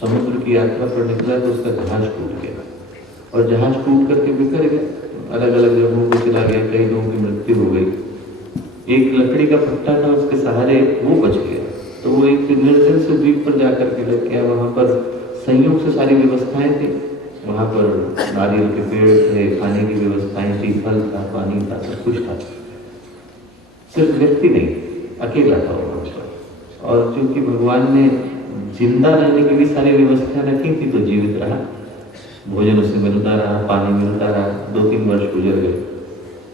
समुद्र की यात्रा पर निकला तो उसका जहाज टूट गया और जहाज टूट करके बिखर गया, अलग अलग जगहों को चला गया, कई लोगों की मृत्यु हो गई। एक लकड़ी का फट्टा था, उसके सहारे वो बच गया। तो वो एक निर्जन से द्वीप पर जाकर के लग गया। वहां पर संयोग से सारी व्यवस्थाएं थी, वहां पर नारियल के पेड़ थे, खाने की व्यवस्थाएं थी, फल था, पानी था, सब कुछ था। सिर्फ व्यक्ति नहीं, अकेला था वहां पर। और चूंकि भगवान ने जिंदा रहने की भी सारी व्यवस्था रखी थी तो जीवित रहा, भोजन उसे मिलता रहा, पानी मिलता रहा। 2-3 वर्ष गुजर गए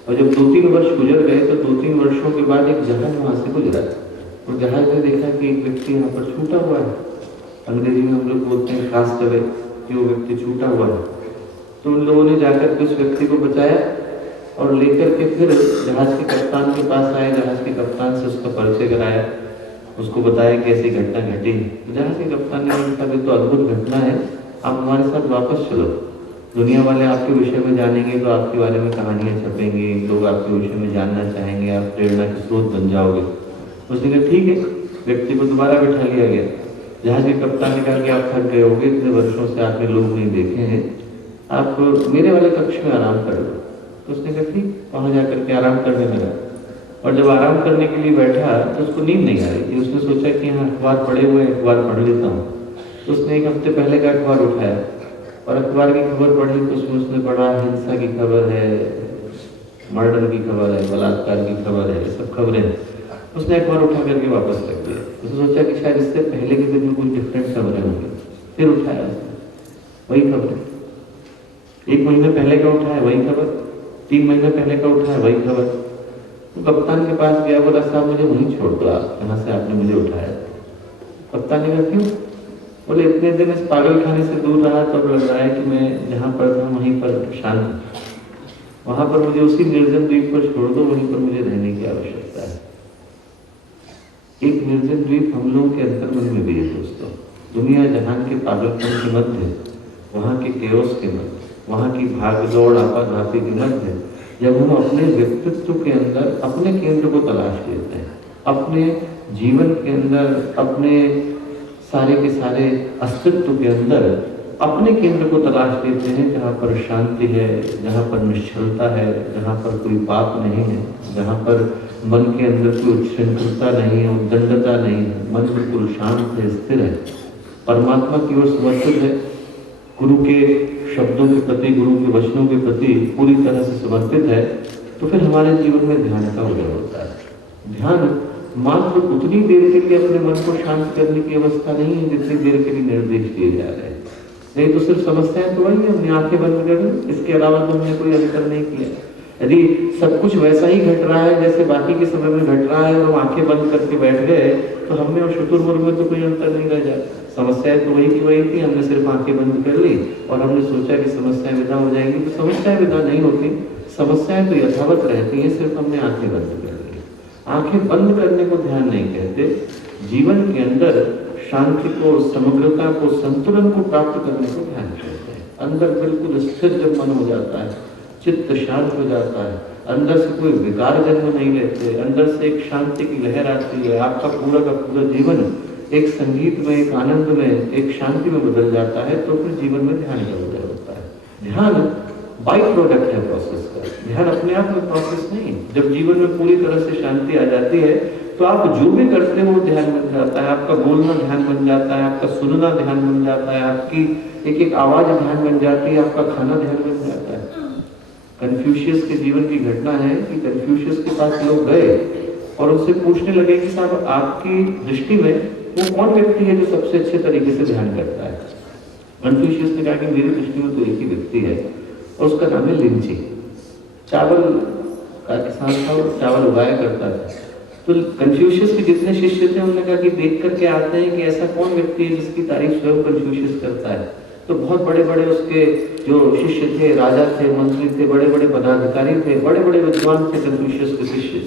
और जब 2-3 वर्ष गुजर गए तो 2-3 वर्षों के बाद एक जहाज वहां से गुजरा और जहाज ने देखा कि एक व्यक्ति यहाँ पर छूटा हुआ है। अंग्रेजी में हम लोग बोलते हैं खास करे कि वो व्यक्ति छूटा हुआ है। तो उन लोगों ने जाकर के उस व्यक्ति को बचाया और लेकर के फिर जहाज के कप्तान के पास आए। जहाज के कप्तान से उसका परिचय कराया, उसको बताया कि ऐसी घटना घटी। जहाज के कप्तान ने कहा कि तो अद्भुत घटना है, आप हमारे साथ वापस चलो, दुनिया वाले आपके विषय में जानेंगे तो आपके बारे में कहानियां छपेंगी, लोग आपके विषय में जानना चाहेंगे, आप प्रेरणा के स्रोत बन जाओगे। उसने कहा ठीक है। व्यक्ति को दोबारा बिठा लिया गया। जहाज के कप्तान ने कहा कि आप थक गए होंगे, इतने वर्षों से आपने लोग नहीं देखे हैं, आप मेरे वाले कक्ष में आराम कर लो। तो उसने कहा ठीक, वहां जाकर के आराम करने लगा। और जब आराम करने के लिए बैठा तो उसको नींद नहीं आ रही थी। उसने सोचा कि यहाँ अखबार पढ़े हुए, अखबार पढ़ लेता हूँ। तो उसने 1 हफ्ते पहले का अखबार उठाया और अखबार की खबर पढ़ी तो उसमें उसने पढ़ा हिंसा की खबर है, मर्डर की खबर है, बलात्कार की खबर है, ये सब खबरें हैं। उसने अखबार उठा करके वापस रख दिया। उसने सोचा कि शायद इससे पहले के दिन में कोई डिफरेंट खबरें होंगी। फिर उठाया उसने, वही खबर। 1 महीने पहले का उठाया, वही खबर। 3 महीने पहले का उठाया, वही खबर। तो कप्तान के पास गया, बोला साहब मुझे वहीं छोड़ दो, आप कहाँ से आपने मुझे उठाया। कप्तान ने कहा क्यों? बोले इतने दिन इस पागल खाने से दूर रहा तो अब लग रहा है कि मैं जहाँ पर था वहीं पर शांत, वहां पर मुझे उसी निर्जन द्वीप पर छोड़ दो, वहीं पर मुझे रहने की आवश्यकता है। एक निर्जन द्वीप हम लोगों के अंतर्मन में भी है दोस्तों। दुनिया जहान के पागलपन के मध्य, वहां के केओस के मध्य, वहां की भागदौड़ आपाधापी के मध्य, जब हम अपने व्यक्तित्व के अंदर अपने केंद्र को तलाश लेते हैं, अपने जीवन के अंदर, अपने सारे के सारे अस्तित्व के अंदर अपने केंद्र को तलाश लेते हैं, जहाँ पर शांति है, जहाँ पर निश्चलता है, जहाँ पर कोई पाप नहीं है, जहाँ पर मन के अंदर कोई उच्छृंखलता नहीं है, उद्दंडता नहीं है, मन बिल्कुल शांत है, स्थिर है, परमात्मा की ओर समर्पित है, गुरु के शब्दों के प्रति, गुरु के वचनों के प्रति पूरी तरह से समर्पित है, तो फिर हमारे जीवन में ध्यान का उदय होता है। ध्यान मात्र उतनी देर के लिए अपने मन को शांत करने की अवस्था नहीं है जितनी देर के लिए निर्देश दिए जा रहे हैं। नहीं तो सिर्फ समस्याएं तो वही है, हमने आंखें बंद कर ली, इसके अलावा तो हमने कोई अंतर नहीं किया। यदि सब कुछ वैसा ही घट रहा है जैसे बाकी के समय में घट रहा है और हम आंखें बंद करके बैठ गए, तो हमें और शुतुरमुर्ग में तो कोई अंतर नहीं रह जाता। समस्याएं तो वही की वही थी, हमने सिर्फ आंखें बंद कर ली और हमने सोचा कि समस्याएं विदा हो जाएंगी, तो समस्याएं विदा नहीं होती, समस्याएं तो यथावत रहती हैं, सिर्फ हमने आंखें बंद कर ली। आंखें बंद करने को ध्यान नहीं कहते, जीवन के अंदर शांति को, समग्रता को, संतुलन को प्राप्त करने को ध्यान कहते हैं। अंदर बिल्कुल स्थिर जब मन हो जाता है, चित्त शांत हो जाता है, अंदर से कोई विकार जन्म नहीं लेते, अंदर से एक शांति की लहर आती है, आपका पूरा का पूरा जीवन एक संगीत में, एक आनंद में, एक शांति में बदल जाता है, तो फिर जीवन में ध्यान का उदय होता है। ध्यान बाई प्रोडक्ट है प्रोसेस का, ध्यान अपने आप में प्रोसेस नहीं। जब जीवन में पूरी तरह से शांति आ जाती है तो आप जो भी करते हो वो ध्यान बन जाता है, आपका बोलना ध्यान बन जाता है, आपका सुनना ध्यान बन जाता है, आपकी एक एक आवाज ध्यान बन जाती है, आपका खाना ध्यान बन जाता है। कन्फ्यूशियस के जीवन की घटना है कि कन्फ्यूशियस के पास लोग गए और उनसे पूछने लगे कि साहब आपकी दृष्टि में वो कौन व्यक्ति है जो सबसे अच्छे तरीके से ध्यान करता है। कन्फ्यूशियस ने कहा कि मेरी दृष्टि में तो एक ही व्यक्ति है और उसका नाम है लिंची। चावल का किसान था और चावल उगाया करता था। तो कन्फ्यूशियस के जितने शिष्य थे उन्होंने कहा कि देख करके आते हैं कि ऐसा कौन व्यक्ति है जिसकी तारीफ स्वयं कन्फ्यूशियस करता है। तो बहुत बड़े बड़े उसके जो शिष्य थे, राजा थे, मंत्री थे, बड़े बड़े पदाधिकारी थे, बड़े बड़े विद्वान थे कन्फ्यूशियस के शिष्य,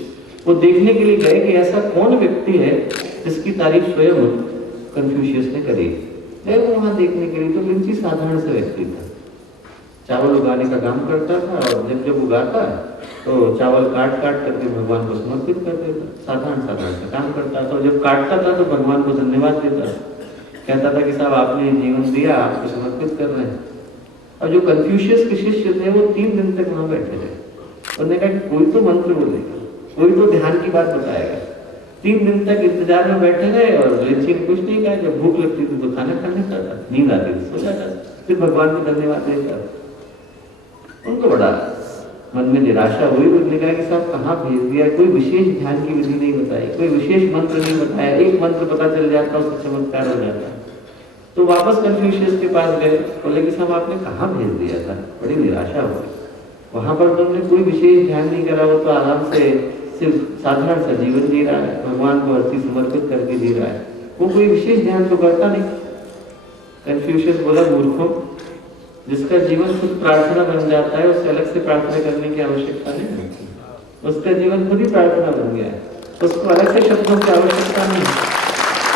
वो देखने के लिए गए कि ऐसा कौन व्यक्ति है जिसकी तारीफ स्वयं कन्फ्यूशियस ने करी। गए वो वहां देखने के लिए, तो लिंची साधारण सा व्यक्ति था, चावल उगाने का काम करता था और जब जब उगाता तो चावल काट काट करके भगवान को समर्पित कर देता। साधारण साधारण सा काम करता था और जब काटता था तो भगवान को धन्यवाद देता, कहता था कि साहब आपने जीवन दिया, आपको समर्पित कर रहे हैं। और जो कन्फ्यूशियस के शिष्य थे वो 3 दिन तक वहां बैठे रहे। उन्होंने कहा कि कोई तो मंत्र बोलेगा, कोई तो ध्यान की बात बताएगा। 3 दिन तक इंतजार में बैठे रहे और लिंची ने कुछ नहीं कहा। जब भूख लगती थी तो खाना खा लेता था, नींद आती थी सो जाता, फिर भगवान को धन्यवाद देता। उनको बड़ा मन में निराशा हुई। उन्होंने कहा कि साहब कहाँ भेज दिया, कोई विशेष ध्यान की विधि नहीं बताई, कोई विशेष मंत्र नहीं बताया, एक मंत्र पता चल जाता उससे चमत्कार हो जाता। तो वापस कन्फ्यूशियस के पास गए, बोले कि साहब आपने कहाँ भेज दिया था। बड़ी निराशा हुई। वहां पर तो उन्होंने कोई विशेष ध्यान नहीं करा, वो तो आराम से सिर्फ साधारण सा जीवन जी रहा है, भगवान को हर चीज समर्पित करके जी रहा है, वो कोई विशेष ध्यान तो करता नहीं। कन्फ्यूशियस बोला मूर्खों, जिसका जीवन खुद प्रार्थना बन जाता है उससे अलग से प्रार्थना करने की आवश्यकता नहीं होती। उसका जीवन खुद ही प्रार्थना बन गया है, उसको अलग से शब्दों की आवश्यकता नहीं है।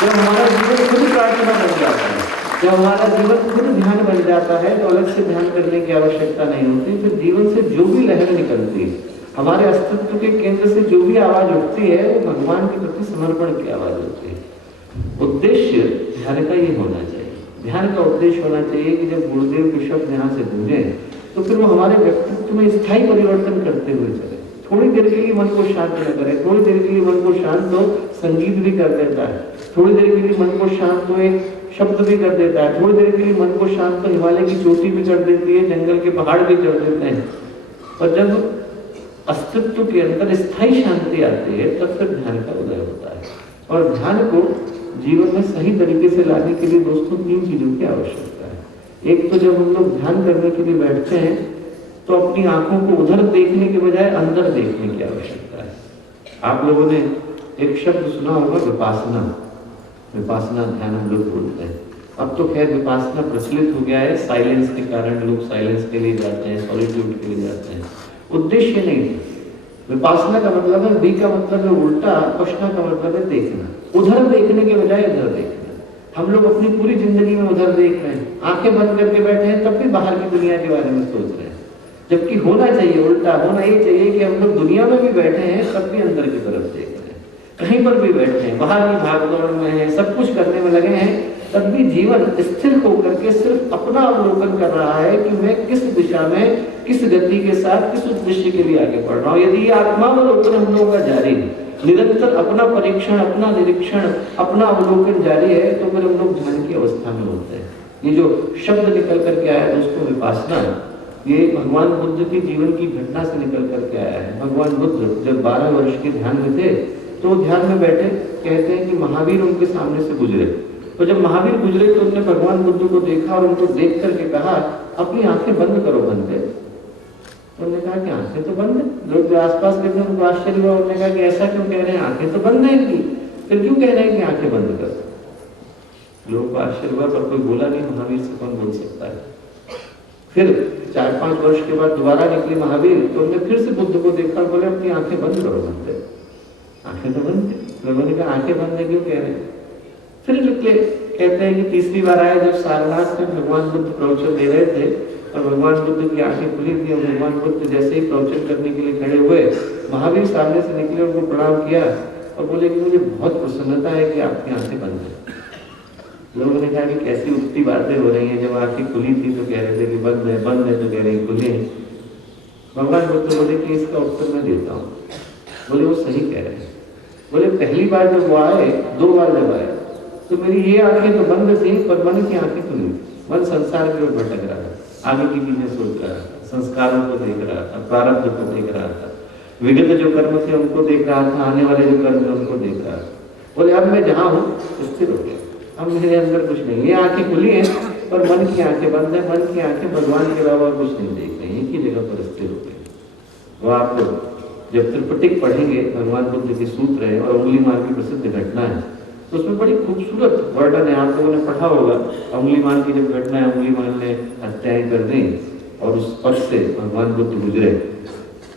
जब हमारा जीवन खुद प्रार्थना बन जाता है, जब हमारा जीवन खुद ध्यान बन जाता है तो अलग से ध्यान करने की आवश्यकता नहीं होती। फिर जीवन से जो भी लहर निकलती है, हमारे अस्तित्व के केंद्र से जो भी आवाज उठती है, वो भगवान के प्रति समर्पण की आवाज होती है। उद्देश्य ध्यान का ये होना चाहिए। ध्यान का उद्देश्य होना चाहिए कि जब गुरुदेव के शब्द यहाँ से गूंजे तो फिर वो हमारे व्यक्तित्व में स्थायी परिवर्तन करते हुए चले। थोड़ी देर के लिए मन को शांत न करे, थोड़ी देर के लिए मन को शांत हो संगीत भी कर देता है, थोड़ी देर के लिए मन को शांत हो एक शब्द भी कर देता है, थोड़ी देर के लिए मन को शांत हो हिमालय की चोटी भी कर देती है, जंगल के पहाड़ भी कर देते हैं। और जब अस्तित्व के अंदर स्थायी शांति आती है तब फिर ध्यान का उदय होता है। और ध्यान को जीवन में सही तरीके से लाने के लिए दोस्तों 3 चीजों की आवश्यकता है। एक तो जब हम लोग ध्यान करने के लिए बैठते हैं तो अपनी आंखों को उधर देखने के बजाय अंदर देखने की आवश्यकता है। आप लोगों ने एक शब्द सुना होगा विपासना। विपासना ध्यान हम लोग बोलते हैं। अब तो खैर विपासना प्रचलित हो गया है, साइलेंस के कारण लोग साइलेंस के लिए जाते हैं, सॉलिट्यूड के लिए जाते हैं। उद्देश्य नहीं है। विपासना का मतलब है, वी का मतलब है उल्टा, पश्ना का मतलब है देखना। उधर देखने के बजाय इधर देखना। हम लोग अपनी पूरी जिंदगी में उधर देख रहे हैं, आंखें बंद करके बैठे हैं तब भी बाहर की दुनिया के बारे में सोच रहे हैं, जबकि होना चाहिए उल्टा। होना ये चाहिए कि हम लोग दुनिया में भी बैठे हैं तब भी अंदर की तरफ देख रहे हैं, कहीं पर भी बैठे हैं, बाहर की भागदौड़ में है, सब कुछ करने में लगे हैं, तब भी जीवन स्थिर होकर के सिर्फ अपना अवलोकन कर रहा है कि मैं किस दिशा में, किस गति के साथ, किस उद्देश्य के लिए आगे बढ़ रहा हूँ। यदि ये आत्मावलोकन हम लोगों का जारी है, निरंतर अपना परीक्षण, अपना निरीक्षण, अपना अवलोकन जारी है, तो फिर हम लोग ध्यान की अवस्था में होते हैं। ये जो शब्द निकल करके आया दोस्तों विपासना, ये भगवान बुद्ध के जीवन की घटना से निकल करके आया है। भगवान बुद्ध जब 12 वर्ष के ध्यान में थे तो ध्यान में बैठे, कहते हैं कि महावीर उनके सामने से गुजरे। तो जब महावीर गुजरे तो उन्होंने भगवान बुद्ध को देखा और उनको देख करके कहा अपनी आंखें बंद करो बंदे। तो उन्होंने कहा कि आंखें तो बंद है। लोग जो आसपास के थे उनको आश्चर्य हुआ, उन्होंने कहा कि ऐसा क्यों कह रहे हैं, आंखें तो बंद है इनकी, फिर क्यों कह रहे हैं कि आंखें बंद कर। लोगों को आश्चर्य हुआ पर कोई बोला नहीं, महावीर से कौन बोल सकता है। फिर 4-5 वर्ष के बाद दोबारा निकले महावीर, तो उन्होंने फिर से बुद्ध को देखा, बोले अपनी आंखें बंद करो बंदे। आंखें तो बंद है। लोगों ने कहा आंखें बंद है क्यों कह रहे हैं। फिर निकले, कहते हैं कि तीसरी बार आए जब सारनाथ में भगवान बुद्ध प्रवचन दे रहे थे और भगवान बुद्ध की आंखें खुली थी और भगवान बुद्ध जैसे ही प्रवचन करने के लिए खड़े हुए, महावीर सामने से निकले, उनको प्रणाम किया और बोले कि मुझे बहुत प्रसन्नता है कि आपकी आंखें बंद है। लोगों ने कहा कि कैसी उल्टी बातें हो रही हैं, जब आंखें खुली थी तो कह रहे थे कि बंद है, बंद है तो कह रहे हैं खुली है। भगवान बुद्ध बोले कि इसका उत्तर मैं देता हूँ। बोले वो सही कह रहे हैं। बोले पहली बार जब वो आए, 2 बार जब आए तो मेरी ये आंखें तो बंद थी पर मन की आंखें खुली थी। मन संसार की ओर भटक रहा था, आगे की चीजें सोच रहा था, संस्कारों को देख रहा था, प्रारब्ध को देख रहा था, विगत जो कर्म थे उनको देख रहा था, आने वाले जो कर्म थे उनको देख रहा था। बोले अब मैं जहाँ हूँ स्थिर हो गया, अब मेरे अंदर कुछ नहीं। ये आंखें खुली हैं पर मन की आंखें बंद है, मन की आंखें भगवान के अलावा कुछ नहीं देख रही, एक ही जगह पर स्थिर हो गई। वो आप जब त्रिपिटक पढ़ेंगे, भगवान बुद्ध के सूत्र है और अंगुलीमाल की प्रसिद्ध घटना है, तो उसमें बड़ी खूबसूरत वर्णन है। आप लोगों ने पढ़ा होगा अंगुलीमाल की जब घटना है, अंगुलीमाल ने हत्याएं कर दी और उस पथ से भगवान बुद्ध गुजरे।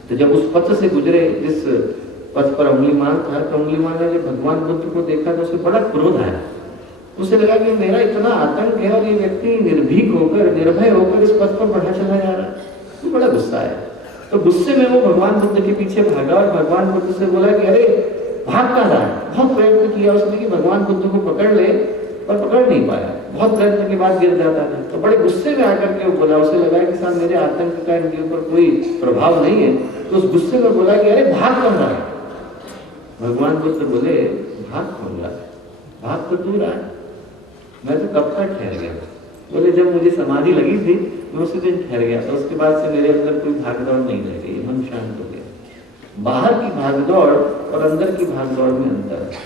तो जब उस पथ से गुजरे, जिस पथ पर अंगुलीमाल था, तो अंगुलीमाल ने जब भगवान बुद्ध को देखा तो उसे बड़ा क्रोध आया। उसे लगा कि मेरा इतना आतंक है और ये व्यक्ति निर्भीक होकर, निर्भय होकर इस पथ पर बढ़ा चला जा रहा है, तो बड़ा गुस्सा आया। तो गुस्से में वो भगवान बुद्ध के पीछे भागा और भगवान बुद्ध से बोला कि अरे भाग कहाँ रहा है। बहुत प्रयत्न किया उसने कि भगवान बुद्ध को पकड़ ले, पर पकड़ नहीं पाया, बहुत प्रयत्न के बाद गिर जाता था। तो बड़े गुस्से में आकर के वो बोला, उसे लगा कि साहब मेरे आतंक का इनके ऊपर कोई प्रभाव नहीं है, तो उस गुस्से में बोला कि अरे भाग कौन रहा है। भगवान बुद्ध बोले भाग कौन रहा है, भाग तो तू रहा है, मैं तो कब तक ठहर गया। बोले जब मुझे समाधि लगी थी मैं उसी दिन ठहर गया, तो उसके बाद से मेरे अंदर कोई भागदौड़ नहीं रह गई, मन शांत हो गया। बाहर की भागदौड़ और अंदर की भागदौड़ में अंतर है।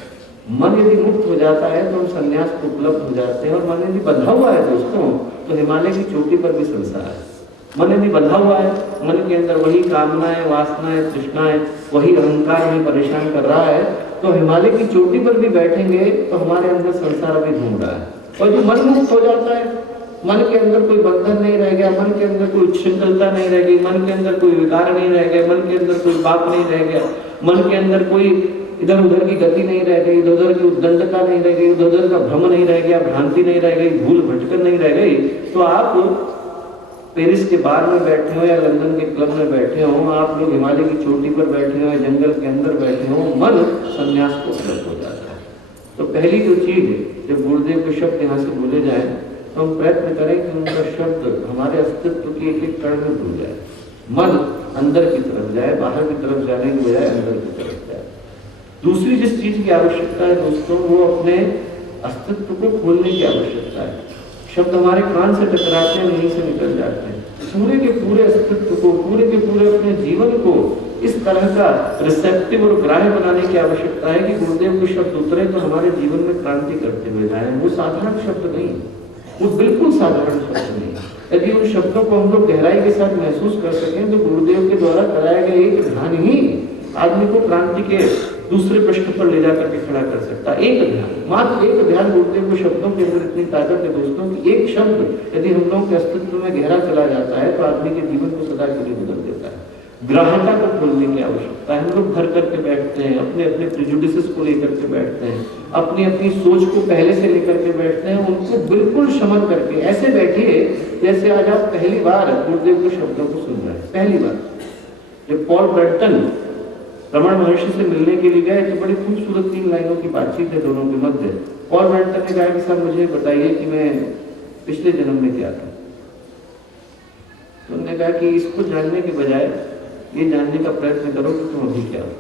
मन यदि मुक्त हो जाता है तो हम संन्यास को उपलब्ध हो जाते हैं, और मन यदि बंधा हुआ है दोस्तों तो हिमालय की चोटी पर भी संसार है। मन यदि बंधा हुआ है, मन के अंदर वही कामनाएं, वासनाएं, तृष्णाएं, वही अहंकार हमें परेशान कर रहा है, तो हिमालय की चोटी पर भी बैठेंगे तो हमारे अंदर संसार अभी घूम रहा है। और जो मन मुक्त हो जाता है, मन के अंदर कोई बंधन नहीं रह गया, मन के अंदर कोई उच्छृंखलता नहीं रह गई, मन के अंदर कोई विकार नहीं रह गया, मन के अंदर कोई पाप नहीं रह गया, मन के अंदर कोई इधर उधर की गति नहीं रह गई, इधर उधर की उद्दंडता नहीं रह गई, इधर उधर का भ्रम नहीं रह गया, भ्रांति नहीं रह गई, भूल भटकन नहीं रह गई, तो आप पेरिस के बार में बैठे हो या लंदन के क्लब में बैठे हो, आप लोग हिमालय की चोटी पर बैठे हो या जंगल के अंदर बैठे हो, मन संन्यास को उपलब्ध हो जाता है। तो पहली जो चीज है, जब गुरुदेव के शब्द यहाँ से बोले जाए तो हम प्रयत्न करें कि उनका शब्द हमारे अस्तित्व की एक एक कण में घुल जाए, मन अंदर की तरफ जाए, बाहर की तरफ जाने की बजाय अंदर की तरफ जाए। दूसरी जिस चीज की आवश्यकता है दोस्तों, वो अपने अस्तित्व को खोलने की आवश्यकता है। शब्द हमारे कान से टकराते हैं, यहीं से निकल जाते हैं। पूरे के पूरे अस्तित्व को, पूरे के पूरे अपने जीवन को इस तरह का रिसेप्टिव और ग्राह्य बनाने की आवश्यकता है कि गुरुदेव के शब्द उतरे तो हमारे जीवन में क्रांति करते हुए जाए। वो साधारण शब्द नहीं, वो बिल्कुल साधारण शब्द नहीं। यदि उन शब्दों को हम लोग गहराई के साथ महसूस कर सकें तो गुरुदेव के द्वारा कराया गया एक ध्यान ही आदमी को क्रांति के दूसरे पृष्ठ पर ले जाकर के खड़ा कर सकता है। एक ध्यान, मात्र एक ध्यान। गुरुदेव के शब्दों के अंदर इतनी ताकत है दोस्तों कि एक शब्द यदि हम लोगों के अस्तित्व में गहरा चला जाता है तो आदमी के जीवन को सदा के लिए बदल देता है। ग्राह्यता को खोलने की आवश्यकता है। हम लोग भर करके बैठते हैं, अपने अपने प्रिजुडिसेस को लेकर के बैठते हैं, अपनी अपनी सोच को पहले से लेकर के बैठते हैं। उनको बिल्कुल शमन करके ऐसे बैठिए जैसे आज आप पहली बार गुरुदेव के शब्दों को सुन रहे हैं। पहली बार जब पॉल ब्रैंटन रमण महर्षि से मिलने के लिए गए तो बड़ी खूबसूरत 3 लाइनों की बातचीत है दोनों के मध्य। पॉल ब्रैंटन ने कहा कि साहब मुझे बताइए कि मैं पिछले जन्म में क्या था। तो उन्होंने कहा कि इसको जानने के बजाय ये जानने का प्रयत्न करो कि तुम अभी क्या हो।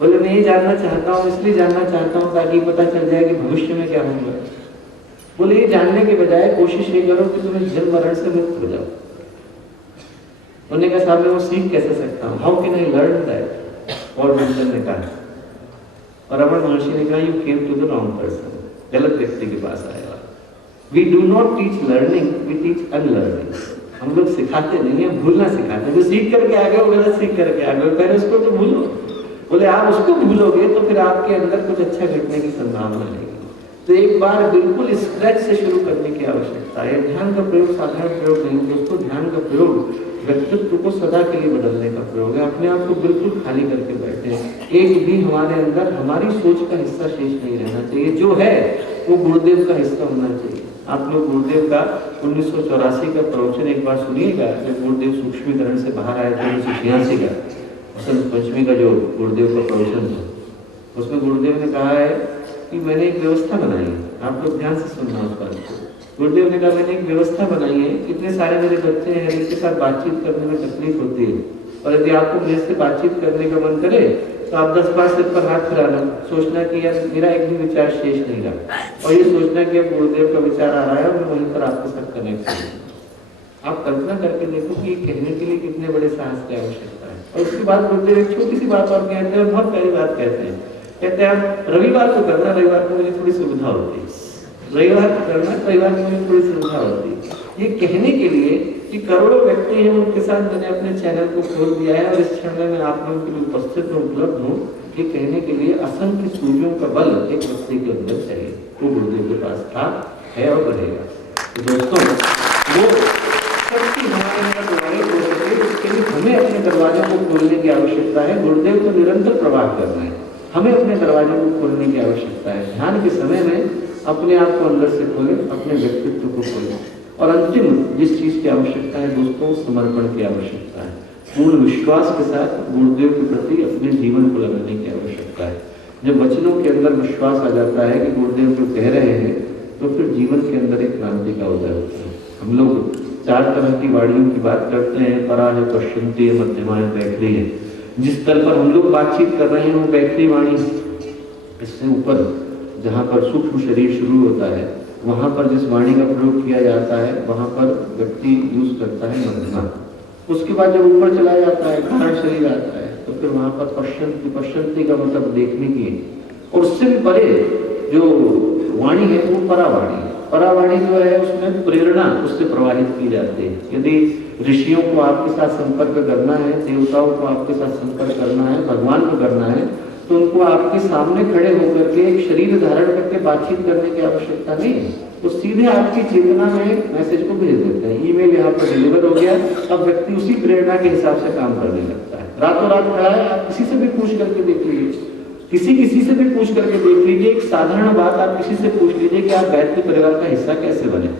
बोले मैं ये जानना चाहता हूँ, इसलिए जानना चाहता हूँ ताकि पता चल जाए कि भविष्य में क्या होगा। बोले ये जानने के बजाय कोशिश ये करो कि तुम्हें जन्म मरण से मुक्त हो जाओ। उन्होंने कहा साहब मैं वो सीख कैसे सकता हूँ, how can I learn that, और विल्सन ने कहा। और रमन महर्षि ने कहा you came to the wrong person, गलत व्यक्ति के पास आए। We do not teach learning, we teach unlearning. हम लोग सिखाते नहीं है, भूलना सिखाते हैं। जो सीख करके आ गए वो गलत सीख करके आ गए, पहले उसको तो भूलो। बोले आप उसको भूलोगे तो फिर आपके अंदर कुछ अच्छा घटने की संभावना नहीं। तो एक बार बिल्कुल स्क्रैच से शुरू करने की आवश्यकता है। ध्यान का प्रयोग साधारण प्रयोग नहीं दोस्तों, ध्यान का प्रयोग व्यक्तित्व को सदा के लिए बदलने का प्रयोग है। अपने आप को बिल्कुल खाली करके बैठे, एक भी हमारे अंदर हमारी सोच का हिस्सा शेष नहीं रहना चाहिए। जो है वो गुरुदेव का हिस्सा होना चाहिए। आप लोग गुरुदेव का 1984 का प्रवचन एक बार सुनिएगा, जब गुरुदेव सूक्ष्मीकरण से बाहर आए थे 1986 का बसंत पंचमी का जो गुरुदेव का प्रवचन था, उसमें गुरुदेव ने कहा है कि मैंने एक व्यवस्था बनाई है। आप लोग ध्यान से सुनना उस बात को। गुरुदेव ने कहा मैंने एक व्यवस्था बनाई है, इतने सारे मेरे बच्चे हैं, इनके साथ बातचीत करने में तकलीफ होती है, और यदि आपको मेरे से बातचीत करने का मन करे तो आप 10 बार सिर पर हाथ फिरा लो, सोचना कि यार मेरा एक भी विचार शेष नहीं रहा, और ये सोचना कि अब गुरुदेव का विचार आ रहा है और मैं वहीं पर आपके साथ कनेक्ट करूँ। आप कल्पना करके देखो कि कहने के लिए कितने बड़े साहस की आवश्यकता है। और उसके बाद गुरुदेव एक छोटी सी बात और कहते हैं, बहुत प्यारी बात कहते हैं आप रविवार को करना, रविवार को मुझे थोड़ी सुविधा होती है, रविवार को करना, रविवार को मुझे थोड़ी सुविधा होती है। ये कहने के लिए कि करोड़ों व्यक्ति हैं, उनके साथ मैंने अपने चैनल को खोल दिया है और इस क्षण में मैं आप लोगों के लिए उपस्थित हूँ, उपलब्ध हूँ। ये कहने के लिए असंख्य सूर्यों का बल एक व्यक्ति के अंदर चाहिए, वो गुरुदेव के पास था, है और बढ़ेगा। तो दोस्तों वो शक्ति हमारे अंदर दोबारा हो सके, उसके लिए हमें अपने दरवाजों को खोलने की आवश्यकता है। गुरुदेव को निरंतर प्रवाह करना है, हमें अपने दरवाजों को खोलने की आवश्यकता है। ध्यान के समय में अपने आप को अंदर से खोलें, अपने व्यक्तित्व को खोलें। और अंतिम जिस चीज की आवश्यकता है दोस्तों, समर्पण की आवश्यकता है। पूर्ण विश्वास के साथ गुरुदेव के प्रति अपने जीवन को लगाने की आवश्यकता है। जब वचनों के अंदर विश्वास आ जाता है कि गुरुदेव जो कह रहे हैं, तो फिर जीवन के अंदर एक क्रांति का उदय होता है। हम लोग 4 तरह की वाणियों की बात करते हैं, परा है, पश्चिंती है, मध्यमा है, बैखरी है। जिस तल पर हम लोग बातचीत कर रहे हैं वो बैखरी वाणी। इससे ऊपर जहाँ पर सूक्ष्म शरीर शुरू होता है, वहां पर जिस वाणी का प्रयोग किया जाता है वहां पर व्यक्ति यूज करता है मध्यमा। उसके बाद जब ऊपर चला जाता है, कारण शरीर आता है, तो फिर वहां पर पश्चिंती का मतलब देखने की। और उससे भी परे जो वाणी है वो परावाणी है। परावाणी जो है उसमें प्रेरणा उससे प्रवाहित की जाती है। यदि ऋषियों को आपके साथ संपर्क करना है, देवताओं को आपके साथ संपर्क करना है, भगवान को करना है, तो उनको आपके सामने खड़े होकर के एक शरीर धारण करके बातचीत करने की आवश्यकता नहीं है। तो सीधे आपकी चेतना में मैसेज को भेज देते हैं। ईमेल यहाँ पर डिलीवर हो गया, अब व्यक्ति उसी प्रेरणा के हिसाब से काम करने लगता है। रातों रात खड़ा है, आप किसी से भी पूछ करके देख लीजिए, किसी से भी पूछ करके देख लीजिए। एक साधारण बात आप किसी से पूछ लीजिए कि आप गायत्री परिवार का हिस्सा कैसे बने,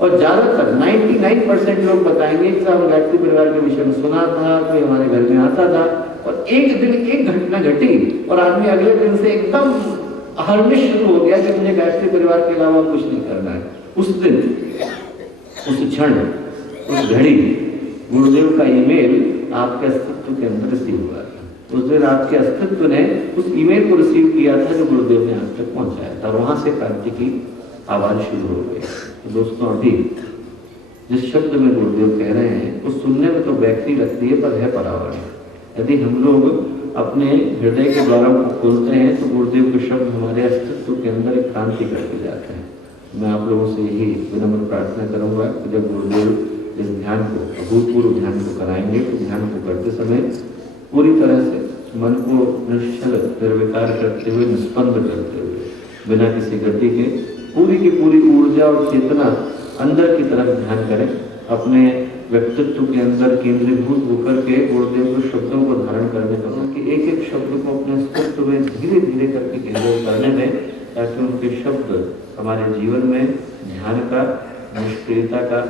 और ज्यादातर 99% लोग बताएंगे कि साहब गायत्री परिवार के विषय में सुना था, कोई हमारे घर में आता था, और एक दिन एक घटना घटी और आदमी अगले दिन से एकदम अहर्निश शुरू हो गया कि मुझे गायत्री परिवार के अलावा कुछ नहीं करना है। उस दिन, उस क्षण, उस घड़ी गुरुदेव का ईमेल आपके अस्तित्व के अंदर रिसीव हुआ था। उस दिन आपके अस्तित्व ने उस ईमेल को रिसीव किया था जो गुरुदेव ने आप तक पहुंचाया था, और वहां से क्रांति की आवाज शुरू हो गई। तो दोस्तों अभी जिस शब्द में गुरुदेव कह रहे हैं वो सुनने में तो बैखरी लगती है, पर है परावाणी। यदि हम लोग अपने हृदय के द्वारा को खोलते हैं तो गुरुदेव के शब्द हमारे अस्तित्व के अंदर एक क्रांति करके जाते हैं। मैं आप लोगों से यही विनम्र प्रार्थना करूंगा कि जब गुरुदेव इस ध्यान को, अभूतपूर्व ध्यान को कराएंगे, तो ध्यान को करते समय पूरी तरह से मन को निश्चल निर्विकार करते हुए, निष्पन्द करते हुए, बिना किसी गति के पूरी की पूरी ऊर्जा और चेतना अंदर की तरफ ध्यान करें। अपने व्यक्तित्व के अंदर केंद्रीभूत होकर के गुरुदेव के शब्दों को धारण करने का, कि एक एक शब्द को अपने अस्तित्व में धीरे धीरे करके केंद्रित करने में, ताकि उनके शब्द हमारे जीवन में ध्यान का, निष्क्रियता का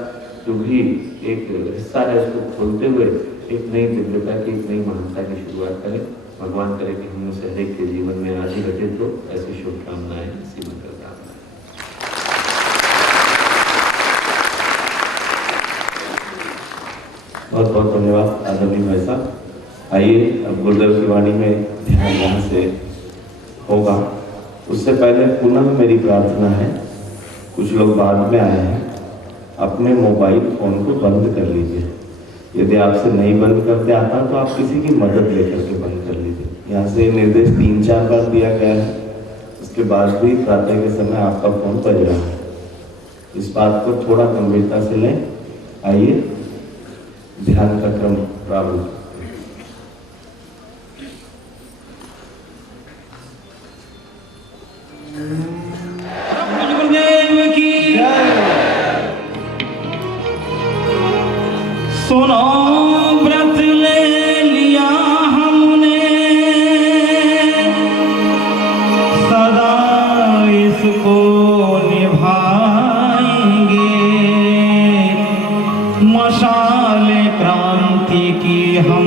जो भी एक हिस्सा है उसको खोलते हुए एक नई दिव्यता की, एक नई महानता की शुरुआत करें। भगवान करे कि हम से हरेक के जीवन में आज ही घटित हो, ऐसी शुभकामनाएं इसी मंत्र का। बहुत बहुत धन्यवाद आदरणीय भाई साहब। आइए अब गुरुदेव की वाणी में ध्यान जहाँ से होगा, उससे पहले पुनः मेरी प्रार्थना है कुछ लोग बाद में आए हैं, अपने मोबाइल फ़ोन को बंद कर लीजिए। यदि आपसे नहीं बंद करते आता तो आप किसी की मदद लेकर के बंद कर लीजिए। यहाँ से निर्देश 3-4 बार दिया गया है, उसके बाद भी प्रातः के समय आपका फ़ोन बज रहा है। इस बात को थोड़ा गंभीरता से लें। आइए ध्यान का क्रम प्रारंभ। सुनो व्रत ले लिया हमने, सदा इसको निभाएंगे। मशाल क्रांति की हम